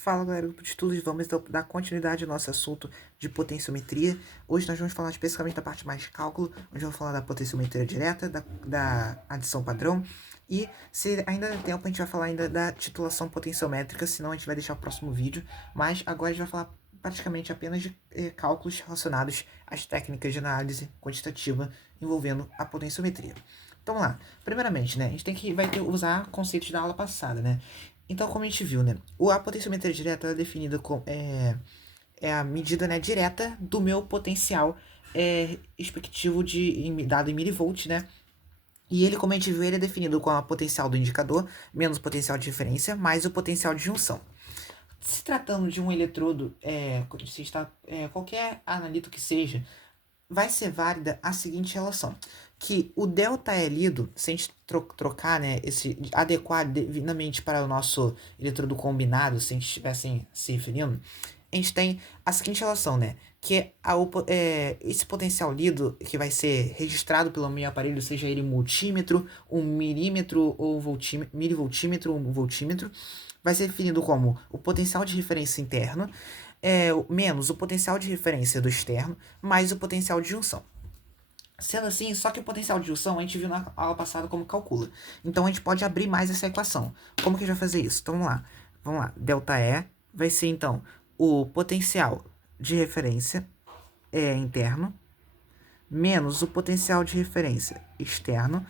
Fala galera do Grupo de Estudos, vamos dar continuidade ao nosso assunto de potenciometria. Hoje nós vamos falar especificamente da parte mais de cálculo, onde vamos falar da potenciometria direta, da adição padrão e, se ainda der tempo, a gente vai falar ainda da titulação potenciométrica, senão a gente vai deixar o próximo vídeo. Mas agora a gente vai falar praticamente apenas de cálculos relacionados às técnicas de análise quantitativa envolvendo a potenciometria. Então vamos lá. Primeiramente, né, a gente vai usar conceitos da aula passada, né? Então, como a gente viu, né, a potenciometria direta é definida como a medida, né, direta do meu potencial expectivo dado em milivolt, né? E ele, como a gente viu, ele é definido como a potencial do indicador menos o potencial de referência mais o potencial de junção. Se tratando de um eletrodo, qualquer analito que seja, vai ser válida a seguinte relação, que o ΔE lido, se a gente trocar, né, adequar devidamente para o nosso eletrodo combinado, se a gente estivesse se referindo, a gente tem a seguinte relação, né, que esse potencial lido que vai ser registrado pelo meu aparelho, seja ele multímetro, um milímetro ou milivoltímetro ou um voltímetro, vai ser definido como o potencial de referência interno menos o potencial de referência do externo, mais o potencial de junção. Sendo assim, só que o potencial de junção a gente viu na aula passada como calcula. Então a gente pode abrir mais essa equação. Como que a gente vai fazer isso? Então vamos lá. Vamos lá. ΔE vai ser então o potencial de referência interno menos o potencial de referência externo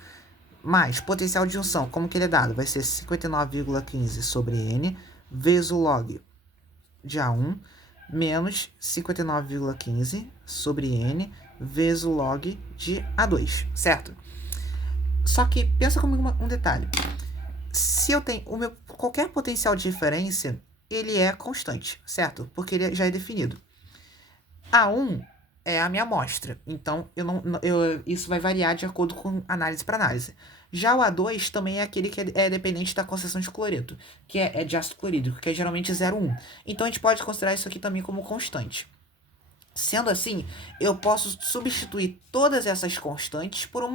mais potencial de junção. Como que ele é dado? Vai ser 59,15 sobre N vezes o log de A1 menos 59,15 sobre N vezes o log de A2, certo? Só que, pensa comigo um detalhe. Se eu tenho qualquer potencial de referência, ele é constante, certo? Porque ele já é definido. A1 é a minha amostra, então isso vai variar de acordo com análise para análise. Já o A2 também é aquele que é dependente da concentração de cloreto, que é de ácido clorídrico, que é geralmente 0,1. Então a gente pode considerar isso aqui também como constante. Sendo assim, eu posso substituir todas essas constantes por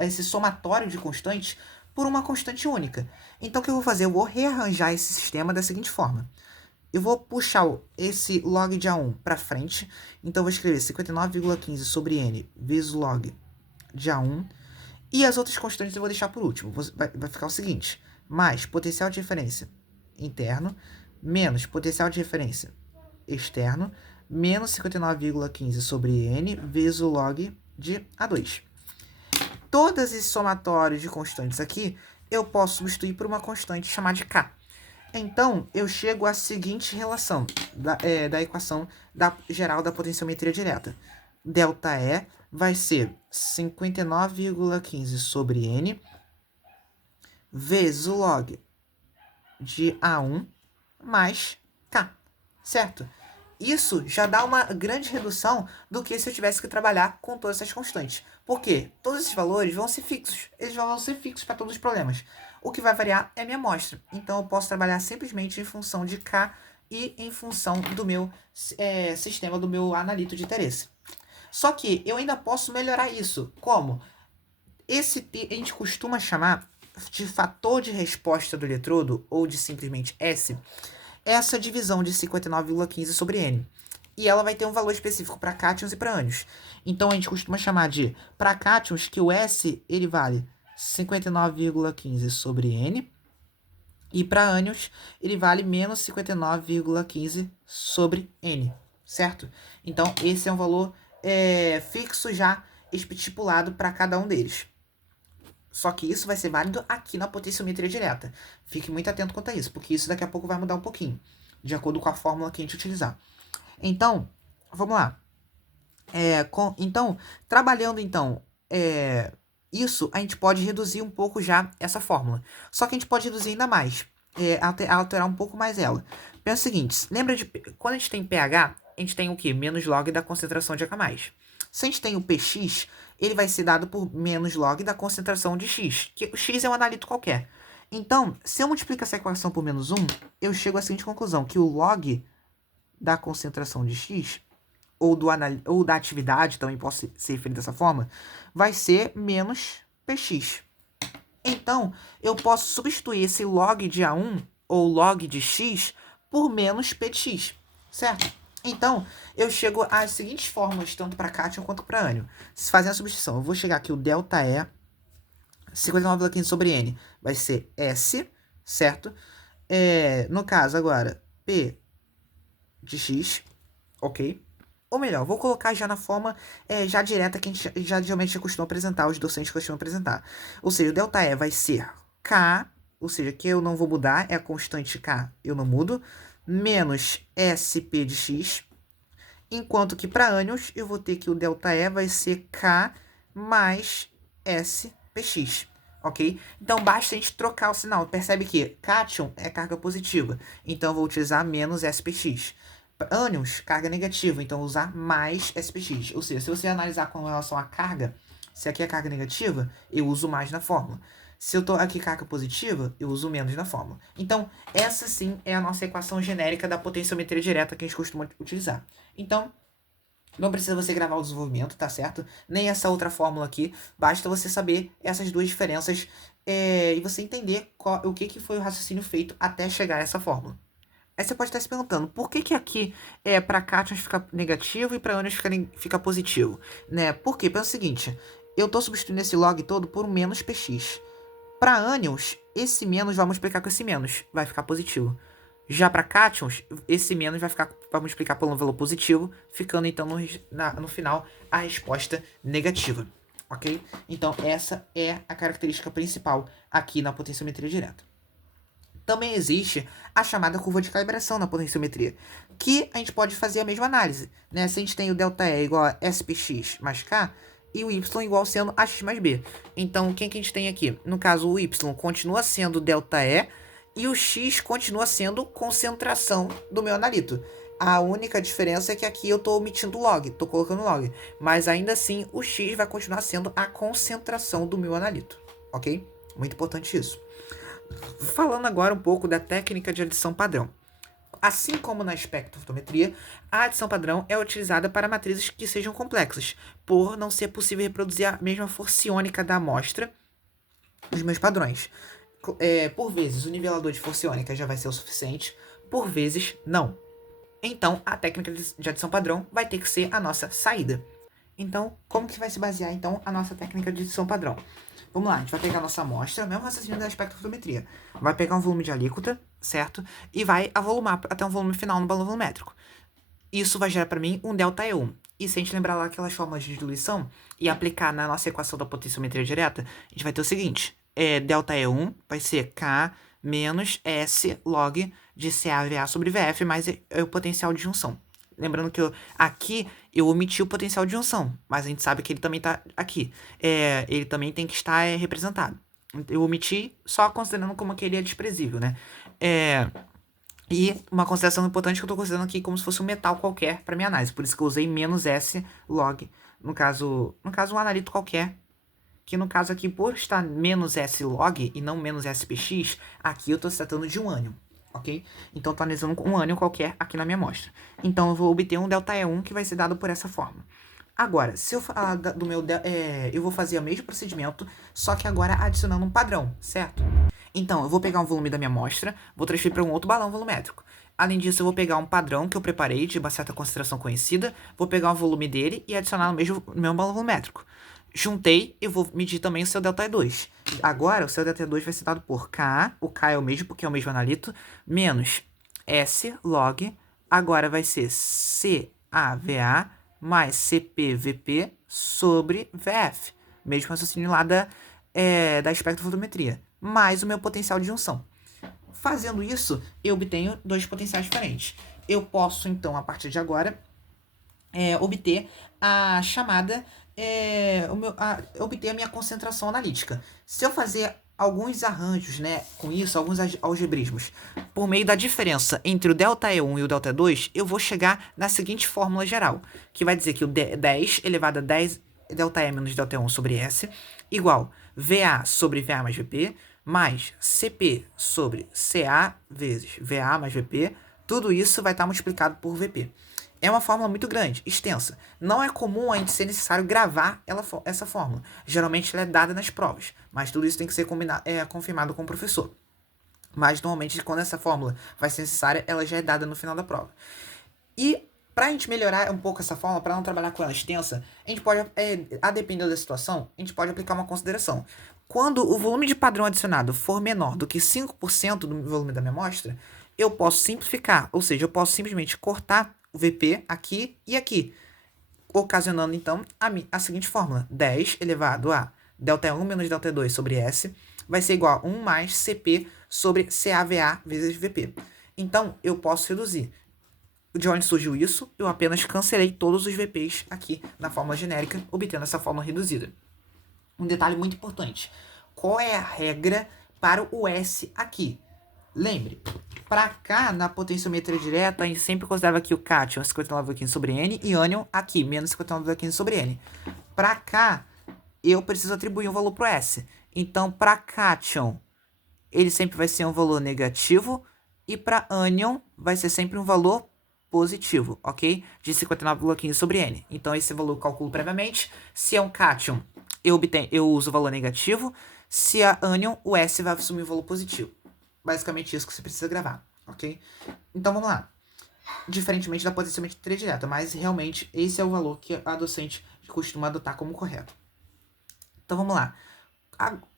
esse somatório de constantes por uma constante única. Então o que eu vou fazer? Eu vou rearranjar esse sistema da seguinte forma. Eu vou puxar esse log de A1 para frente. Então, eu vou escrever 59,15 sobre N vezes o log de A1. E as outras constantes eu vou deixar por último. Vai ficar o seguinte. Mais potencial de referência interno, menos potencial de referência externo, menos 59,15 sobre N vezes o log de A2. Todos esses somatórios de constantes aqui, eu posso substituir por uma constante chamada de K. Então, eu chego à seguinte relação da equação geral da potenciometria direta. ΔE vai ser 59,15 sobre N vezes o log de A1 mais K, certo? Isso já dá uma grande redução do que se eu tivesse que trabalhar com todas essas constantes. Por quê? Todos esses valores vão ser fixos. Eles vão ser fixos para todos os problemas. O que vai variar é a minha amostra. Então, eu posso trabalhar simplesmente em função de K e em função do meu sistema, do meu analito de interesse. Só que eu ainda posso melhorar isso. Como? A gente costuma chamar de fator de resposta do eletrodo, ou de simplesmente S, essa divisão de 59,15 sobre N. E ela vai ter um valor específico para cátions e para ânions. Então a gente costuma chamar de, para cátions, que o S ele vale 59,15 sobre N. E para ânions ele vale menos 59,15 sobre N. Certo? Então esse é um valor fixo já estipulado para cada um deles. Só que isso vai ser válido aqui na potenciometria direta. Fique muito atento quanto a isso, porque isso daqui a pouco vai mudar um pouquinho, de acordo com a fórmula que a gente utilizar. Então, vamos lá. Trabalhando isso, a gente pode reduzir um pouco já essa fórmula. Só que a gente pode reduzir ainda mais, alterar um pouco mais ela. Pensa o seguinte, lembra de quando a gente tem pH, a gente tem o quê? Menos log da concentração de H+. Se a gente tem o px, ele vai ser dado por menos log da concentração de x, que o x é um analito qualquer. Então, se eu multiplico essa equação por menos 1, eu chego à seguinte conclusão, que o log da concentração de x, ou da atividade, também posso ser referido dessa forma, vai ser menos px. Então, eu posso substituir esse log de A1, ou log de x, por menos P de x, certo? Então, eu chego às seguintes fórmulas, tanto para cátion quanto para ânion. Se fazer a substituição, eu vou chegar aqui, o ΔE, 59,15 sobre N, vai ser S, certo? No caso, agora, P de x, ok? Ou melhor, vou colocar já na forma já direta que a gente já geralmente costuma apresentar, os docentes costumam apresentar. Ou seja, o ΔE vai ser K, ou seja, que eu não vou mudar, é a constante K, eu não mudo, menos SP de x, enquanto que para ânions eu vou ter que o ΔE vai ser K mais SPX, ok? Então basta a gente trocar o sinal. Percebe que cátion é carga positiva, então eu vou utilizar menos SPX. Ânions, carga negativa, então vou usar mais SPX. Ou seja, se você analisar com relação à carga, se aqui é carga negativa, eu uso mais na fórmula. Se eu estou aqui carga positiva, eu uso menos na fórmula. Então, essa sim é a nossa equação genérica da potenciometria direta que a gente costuma utilizar. Então, não precisa você gravar o desenvolvimento, tá certo? Nem essa outra fórmula aqui. Basta você saber essas duas diferenças e você entender o que foi o raciocínio feito até chegar a essa fórmula. Aí você pode estar se perguntando, por que aqui para cátions fica negativo e para ânions fica positivo? Né? Por quê? Pelo seguinte, eu estou substituindo esse log todo por um menos px. Para ânions, esse menos vai multiplicar com esse menos, vai ficar positivo. Já para cátions, esse menos vai multiplicar pelo valor positivo, ficando então no final a resposta negativa, ok? Então essa é a característica principal aqui na potenciometria direta. Também existe a chamada curva de calibração na potenciometria, que a gente pode fazer a mesma análise, né? Se a gente tem o ΔE igual a SPX mais K, e o Y igual sendo AX mais B. Então, quem que a gente tem aqui? No caso, o Y continua sendo ΔE, e o X continua sendo concentração do meu analito. A única diferença é que aqui eu estou omitindo log, estou colocando log. Mas ainda assim, o X vai continuar sendo a concentração do meu analito, ok? Muito importante isso. Falando agora um pouco da técnica de adição padrão. Assim como na espectrofotometria, a adição padrão é utilizada para matrizes que sejam complexas, por não ser possível reproduzir a mesma força iônica da amostra dos meus padrões. Por vezes, o nivelador de força iônica já vai ser o suficiente, por vezes, não. Então, a técnica de adição padrão vai ter que ser a nossa saída. Então, como que vai se basear, então, a nossa técnica de adição padrão? Vamos lá, a gente vai pegar a nossa amostra, mesmo raciocínio da espectrofotometria. Vai pegar um volume de alíquota, certo? E vai avolumar até um volume final no balão volumétrico. Isso vai gerar para mim um ΔE1. E se a gente lembrar lá aquelas fórmulas de diluição e aplicar na nossa equação da potenciometria direta, a gente vai ter o seguinte. ΔE1 vai ser K menos S log de CAVA sobre VF mais o potencial de junção. Lembrando que aqui eu omiti o potencial de junção, mas a gente sabe que ele também está aqui. Ele também tem que estar representado. Eu omiti só considerando como que ele é desprezível, né? E uma consideração importante que eu estou considerando aqui como se fosse um metal qualquer para minha análise. Por isso que eu usei menos S log, no caso um analito qualquer. Que no caso aqui, por estar menos S log e não menos SPX, aqui eu estou se tratando de um ânion. Ok? Então, estou analisando um ânion qualquer aqui na minha amostra. Então, eu vou obter um ΔE1 que vai ser dado por essa forma. Agora, se eu falar do meu... eu vou fazer o mesmo procedimento, só que agora adicionando um padrão, certo? Então, eu vou pegar um volume da minha amostra, vou transferir para um outro balão volumétrico. Além disso, eu vou pegar um padrão que eu preparei de uma certa concentração conhecida, vou pegar o volume dele e adicionar no mesmo balão volumétrico. Juntei, eu vou medir também o seu ΔE2. Agora, o seu ΔE2 vai ser dado por K, o K é o mesmo porque é o mesmo analito, menos S log, agora vai ser CAVA mais CPVP sobre VF. Mesmo raciocínio lá da espectrofotometria, mais o meu potencial de junção. Fazendo isso, eu obtenho dois potenciais diferentes. Eu posso, então, a partir de agora, obter a chamada... obter a minha concentração analítica. Se eu fazer alguns arranjos, né, com isso, alguns algebrismos, por meio da diferença entre o ΔE1 e o ΔE2, eu vou chegar na seguinte fórmula geral, que vai dizer que o 10 elevado a 10 ΔE menos ΔE1 sobre S igual VA sobre VA mais VP mais CP sobre CA vezes VA mais VP, tudo isso vai estar multiplicado por VP. É uma fórmula muito grande, extensa. Não é comum a gente ser necessário gravar essa fórmula. Geralmente ela é dada nas provas, mas tudo isso tem que ser confirmado com o professor. Mas normalmente quando essa fórmula vai ser necessária, ela já é dada no final da prova. E para a gente melhorar um pouco essa fórmula, para não trabalhar com ela extensa, a gente pode, a depender da situação, a gente pode aplicar uma consideração. Quando o volume de padrão adicionado for menor do que 5% do volume da minha amostra, eu posso simplificar, ou seja, eu posso simplesmente cortar o VP aqui e aqui, ocasionando então a seguinte fórmula: 10 elevado a ΔE1 menos ΔE2 sobre S vai ser igual a 1 mais CP sobre CAVA vezes VP. Então, eu posso reduzir. De onde surgiu isso? Eu apenas cancelei todos os VPs aqui na fórmula genérica, obtendo essa fórmula reduzida. Um detalhe muito importante: qual é a regra para o S aqui? Lembre, para cá, na potenciometria direta, a gente sempre considerava aqui o cátion 59 sobre N e ânion aqui, menos 59 sobre N. Para cá, eu preciso atribuir um valor para o S. Então, para cátion, ele sempre vai ser um valor negativo, e para ânion vai ser sempre um valor positivo, ok? De 59,15 sobre N. Então, esse valor eu calculo previamente. Se é um cátion, eu uso o valor negativo. Se é ânion, o S vai assumir o valor positivo. Basicamente isso que você precisa gravar, ok? Então, vamos lá. Diferentemente da potenciometria direta, mas realmente esse é o valor que a docente costuma adotar como correto. Então, vamos lá.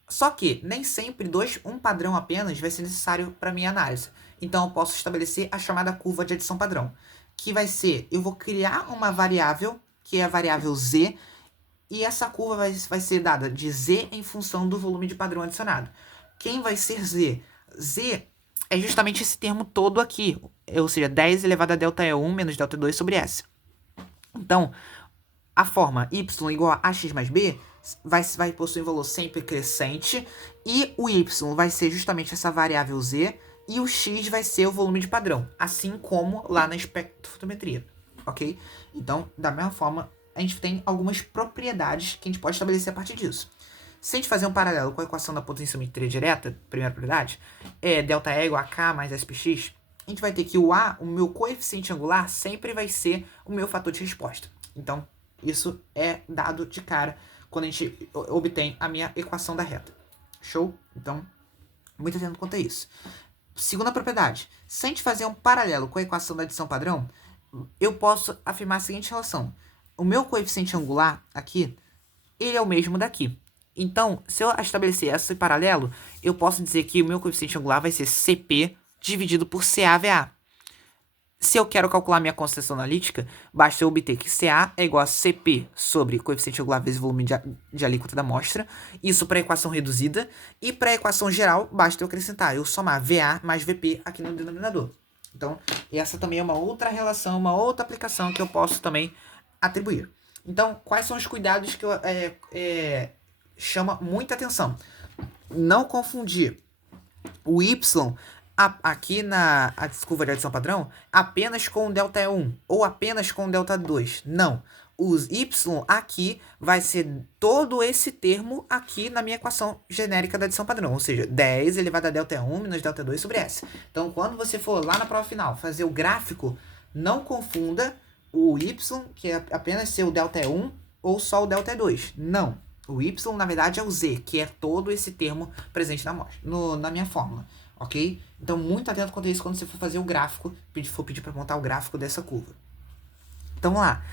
Só que nem sempre um padrão apenas vai ser necessário para minha análise. Então, eu posso estabelecer a chamada curva de adição padrão, que vai ser, eu vou criar uma variável, que é a variável z, e essa curva vai ser dada de z em função do volume de padrão adicionado. Quem vai ser z? Z é justamente esse termo todo aqui, ou seja, 10 elevado a ΔE1 menos ΔE2 sobre S. Então, a forma y igual a ax mais b vai possuir um valor sempre crescente, e o y vai ser justamente essa variável z, e o x vai ser o volume de padrão, assim como lá na espectrofotometria, ok? Então, da mesma forma, a gente tem algumas propriedades que a gente pode estabelecer a partir disso. Se a gente fazer um paralelo com a equação da potenciometria direta, primeira propriedade, ΔE igual a K mais SPX, a gente vai ter que o meu coeficiente angular, sempre vai ser o meu fator de resposta. Então, isso é dado de cara quando a gente obtém a minha equação da reta. Show? Então, muito atento quanto a isso. Segunda propriedade. Se a gente fazer um paralelo com a equação da adição padrão, eu posso afirmar a seguinte relação: o meu coeficiente angular aqui, ele é o mesmo daqui. Então, se eu estabelecer esse paralelo, eu posso dizer que o meu coeficiente angular vai ser CP dividido por CAVA. Se eu quero calcular minha constelação analítica, basta eu obter que CA é igual a CP sobre coeficiente angular vezes volume de alíquota da amostra, isso para a equação reduzida, e para a equação geral, basta eu acrescentar, eu somar VA mais VP aqui no denominador. Então, essa também é uma outra relação, uma outra aplicação que eu posso também atribuir. Então, quais são os cuidados que eu chama muita atenção? Não confundir o Y aqui na curva de adição padrão apenas com o ΔE1 ou apenas com o ΔE2. Não. Os Y aqui vai ser todo esse termo aqui na minha equação genérica da adição padrão, ou seja, 10 elevado a ΔE1 menos ΔE2 sobre S. Então, quando você for lá na prova final fazer o gráfico, não confunda o Y, que é apenas ser o ΔE1, ou só o ΔE2. Não. O Y, na verdade, é o Z, que é todo esse termo presente na minha fórmula, ok? Então, muito atento quanto a isso quando você for fazer o gráfico, for pedir para montar o gráfico dessa curva. Então, vamos lá.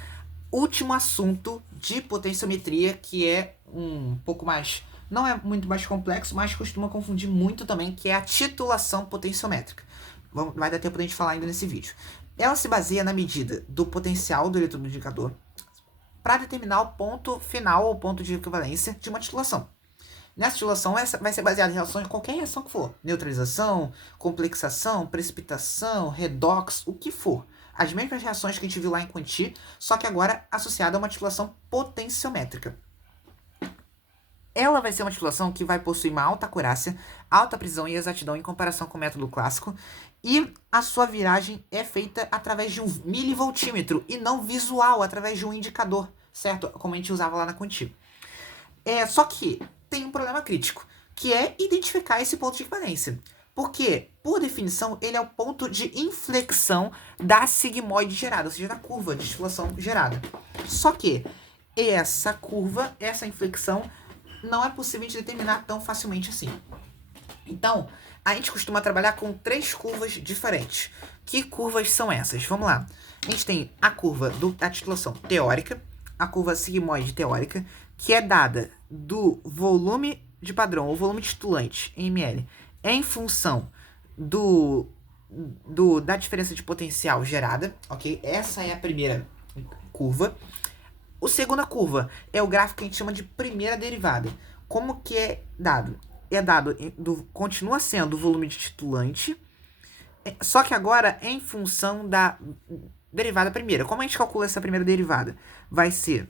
Último assunto de potenciometria, que é um pouco mais... não é muito mais complexo, mas costuma confundir muito também, que é a titulação potenciométrica. Vai dar tempo de a gente falar ainda nesse vídeo. Ela se baseia na medida do potencial do eletrodo indicador para determinar o ponto final ou ponto de equivalência de uma titulação. Nessa titulação vai ser baseada em relação a qualquer reação que for. Neutralização, complexação, precipitação, redox, o que for. As mesmas reações que a gente viu lá em Quanti, só que agora associada a uma titulação potenciométrica. Ela vai ser uma titulação que vai possuir uma alta acurácia, alta precisão e exatidão em comparação com o método clássico, e a sua viragem é feita através de um milivoltímetro e não visual, através de um indicador, certo? Como a gente usava lá na Quanti. Só que tem um problema crítico, que é identificar esse ponto de equivalência. Porque, por definição, ele é o ponto de inflexão da sigmoide gerada, ou seja, da curva de titulação gerada. Só que essa curva, essa inflexão, não é possível de determinar tão facilmente assim. Então, a gente costuma trabalhar com 3 curvas diferentes. Que curvas são essas? Vamos lá. A gente tem a curva da titulação teórica, a curva sigmoide teórica, que é dada do volume de padrão, ou volume titulante, em ml, em função da diferença de potencial gerada, ok? Essa é a primeira curva. A segunda curva é o gráfico que a gente chama de primeira derivada. Como que é dado? Continua sendo o volume de titulante, só que agora em função da derivada primeira. Como a gente calcula essa primeira derivada? Vai ser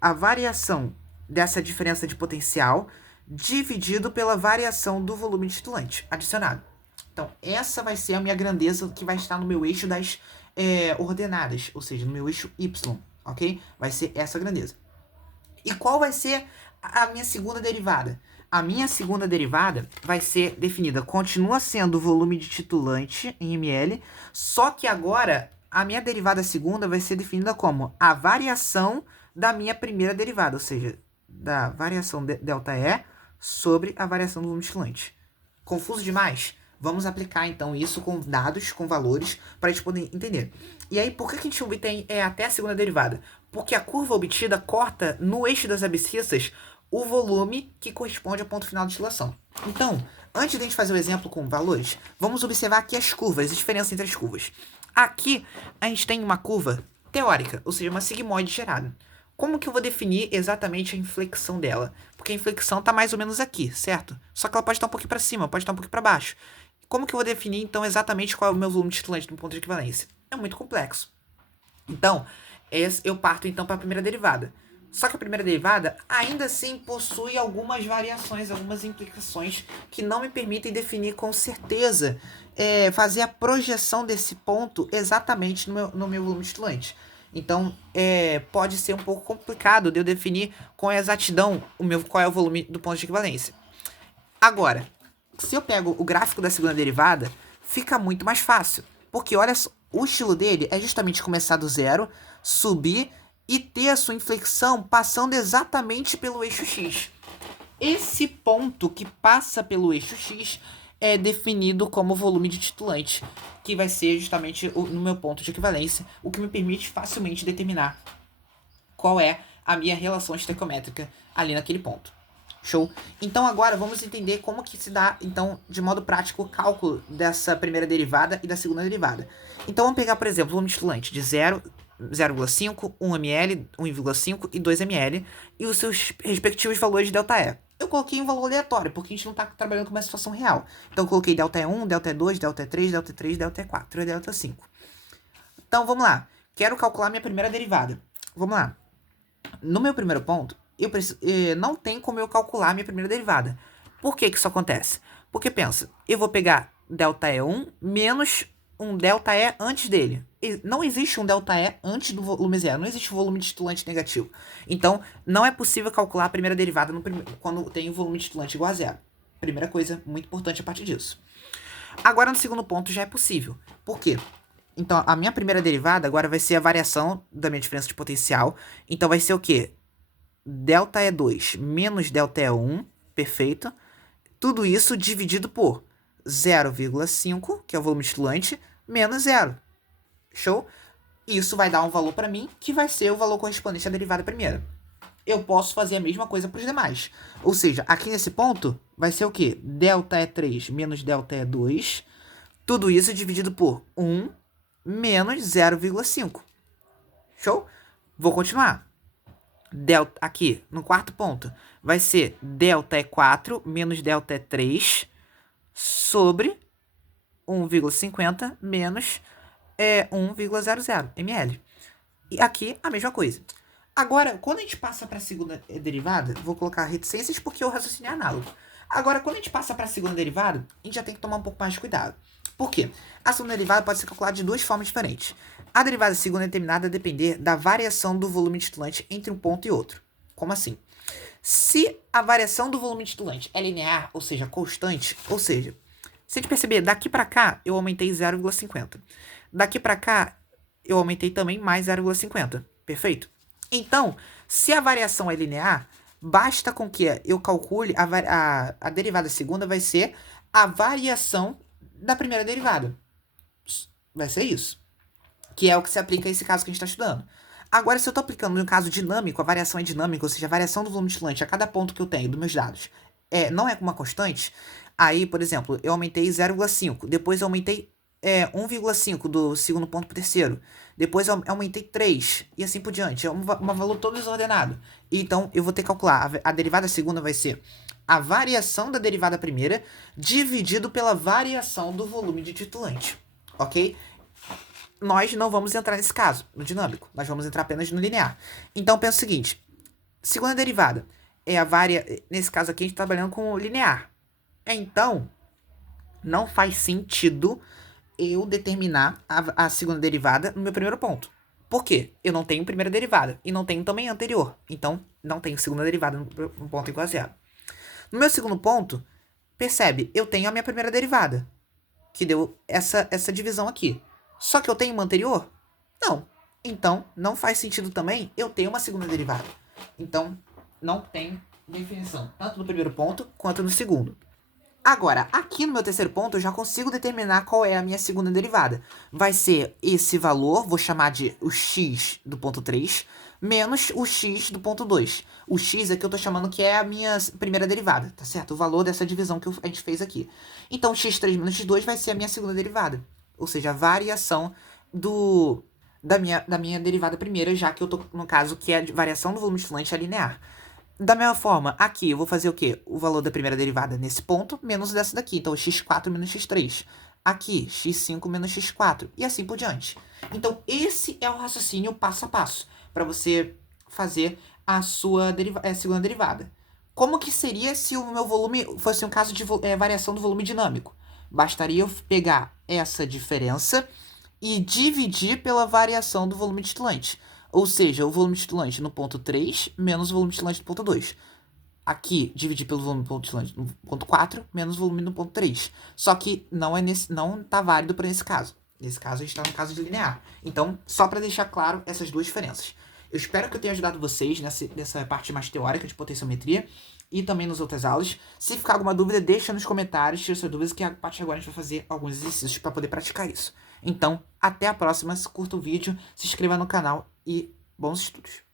a variação dessa diferença de potencial dividido pela variação do volume de titulante adicionado. Então, essa vai ser a minha grandeza que vai estar no meu eixo das ordenadas, ou seja, no meu eixo Y, ok? Vai ser essa grandeza. E qual vai ser a minha segunda derivada? A minha segunda derivada vai ser definida, continua sendo o volume de titulante em ml, só que agora a minha derivada segunda vai ser definida como a variação da minha primeira derivada, ou seja, da variação de ΔE sobre a variação do volume de titulante. Confuso demais? Vamos aplicar então isso com dados, com valores, para a gente poder entender. E aí, por que a gente obtém até a segunda derivada? Porque a curva obtida corta no eixo das abscissas o volume que corresponde ao ponto final de titulação. Então, antes de a gente fazer o exemplo com valores, vamos observar aqui as curvas, a diferença entre as curvas. Aqui, a gente tem uma curva teórica, ou seja, uma sigmoide gerada. Como que eu vou definir exatamente a inflexão dela? Porque a inflexão está mais ou menos aqui, certo? Só que ela pode estar um pouquinho para cima, pode estar um pouquinho para baixo. Como que eu vou definir, então, exatamente qual é o meu volume titulante no ponto de equivalência? É muito complexo. Então, eu parto, então, para a primeira derivada. Só que a primeira derivada, ainda assim, possui algumas variações, algumas implicações que não me permitem definir com certeza, fazer a projeção desse ponto exatamente no meu volume titulante. Então, pode ser um pouco complicado de eu definir com exatidão qual é o volume do ponto de equivalência. Agora, se eu pego o gráfico da segunda derivada, fica muito mais fácil. Porque, olha só, o estilo dele é justamente começar do zero, subir e ter a sua inflexão passando exatamente pelo eixo X. Esse ponto que passa pelo eixo X é definido como volume de titulante, que vai ser justamente no meu ponto de equivalência, o que me permite facilmente determinar qual é a minha relação estequiométrica ali naquele ponto. Show? Então agora vamos entender como que se dá, então, de modo prático, o cálculo dessa primeira derivada e da segunda derivada. Então vamos pegar, por exemplo, o volume titulante de 0, 0,5, 1 ml, 1,5 e 2 ml e os seus respectivos valores de ΔE. Eu coloquei um valor aleatório, porque a gente não está trabalhando com uma situação real. Então eu coloquei ΔE1, ΔE2, ΔE3, ΔE3, ΔE4 e ΔE5. Então vamos lá. Quero calcular minha primeira derivada. Vamos lá. No meu primeiro ponto, não tem como eu calcular minha primeira derivada. Por que isso acontece? Porque pensa, eu vou pegar ΔE1 menos um ΔE antes dele. Não existe um ΔE antes do volume zero, não existe volume titulante negativo. Então, não é possível calcular a primeira derivada quando tem o volume titulante igual a zero. Primeira coisa muito importante a partir disso. Agora, no segundo ponto, já é possível. Por quê? Então, a minha primeira derivada agora vai ser a variação da minha diferença de potencial. Então, vai ser o quê? ΔE2 menos ΔE1, perfeito. Tudo isso dividido por 0,5, que é o volume titulante, menos 0. Show? Isso vai dar um valor para mim, que vai ser o valor correspondente à derivada primeira. Eu posso fazer a mesma coisa para os demais. Ou seja, aqui nesse ponto, vai ser o quê? ΔE3 menos ΔE2, tudo isso dividido por 1 menos 0,5. Show? Vou continuar. Aqui, no quarto ponto, vai ser ΔE4 menos ΔE3 sobre 1,50 menos 1,00 ml. E aqui, a mesma coisa. Agora, quando a gente passa para a segunda derivada, vou colocar reticências porque o raciocínio é análogo. Agora, quando a gente passa para a segunda derivada, a gente já tem que tomar um pouco mais de cuidado. Por quê? A segunda derivada pode ser calculada de duas formas diferentes. A derivada segunda é determinada a depender da variação do volume titulante entre um ponto e outro. Como assim? Se a variação do volume titulante é linear, ou seja, constante, ou seja, se a gente perceber, daqui para cá eu aumentei 0,50. Daqui para cá eu aumentei também mais 0,50. Perfeito? Então, se a variação é linear, basta com que eu calcule a derivada segunda vai ser a variação da primeira derivada. Vai ser isso. Que é o que se aplica a esse caso que a gente está estudando. Agora, se eu estou aplicando no caso dinâmico, a variação é dinâmica, ou seja, a variação do volume estilante a cada ponto que eu tenho dos meus dados não é uma constante, aí, por exemplo, eu aumentei 0,5, depois eu aumentei 1,5 do segundo ponto para o terceiro, depois eu aumentei 3, e assim por diante. É um valor todo desordenado. Então, eu vou ter que calcular, a derivada segunda vai ser a variação da derivada primeira dividido pela variação do volume de titulante, ok? Nós não vamos entrar nesse caso, no dinâmico. Nós vamos entrar apenas no linear. Então, pensa o seguinte. Segunda derivada é a nesse caso aqui, a gente está trabalhando com o linear. Então, não faz sentido eu determinar a segunda derivada no meu primeiro ponto. Por quê? Eu não tenho primeira derivada e não tenho também anterior. Então, não tenho segunda derivada no ponto igual a zero. No meu segundo ponto, percebe, eu tenho a minha primeira derivada, que deu essa divisão aqui. Só que eu tenho uma anterior? Não. Então, não faz sentido também eu ter uma segunda derivada. Então, não tem definição, tanto no primeiro ponto quanto no segundo. Agora, aqui no meu terceiro ponto, eu já consigo determinar qual é a minha segunda derivada. Vai ser esse valor, vou chamar de o x do ponto 3, menos o x do ponto 2. O x aqui eu tô chamando que é a minha primeira derivada, tá certo? O valor dessa divisão que a gente fez aqui. Então, x3 menos x2 vai ser a minha segunda derivada. Ou seja, a variação da minha derivada primeira, já que eu tô no caso que é a variação do volume estilante é linear. Da mesma forma, aqui eu vou fazer o quê? O valor da primeira derivada nesse ponto, menos dessa daqui. Então, x4 menos x3. Aqui, x5 menos x4. E assim por diante. Então, esse é o raciocínio passo a passo para você fazer a sua segunda derivada. Como que seria se o meu volume fosse um caso de variação do volume dinâmico? Bastaria eu pegar essa diferença e dividir pela variação do volume titulante. Ou seja, o volume titulante no ponto 3 menos o volume titulante no ponto 2. Aqui, dividir pelo volume titulante no ponto 4 menos o volume no ponto 3. Só que não tá válido para esse caso. Nesse caso, a gente está no caso de linear. Então, só para deixar claro essas duas diferenças. Eu espero que eu tenha ajudado vocês nessa parte mais teórica de potenciometria e também nas outras aulas. Se ficar alguma dúvida, deixa nos comentários, tira suas dúvidas, que a partir de agora a gente vai fazer alguns exercícios para poder praticar isso. Então, até a próxima, curta o vídeo, se inscreva no canal e bons estudos!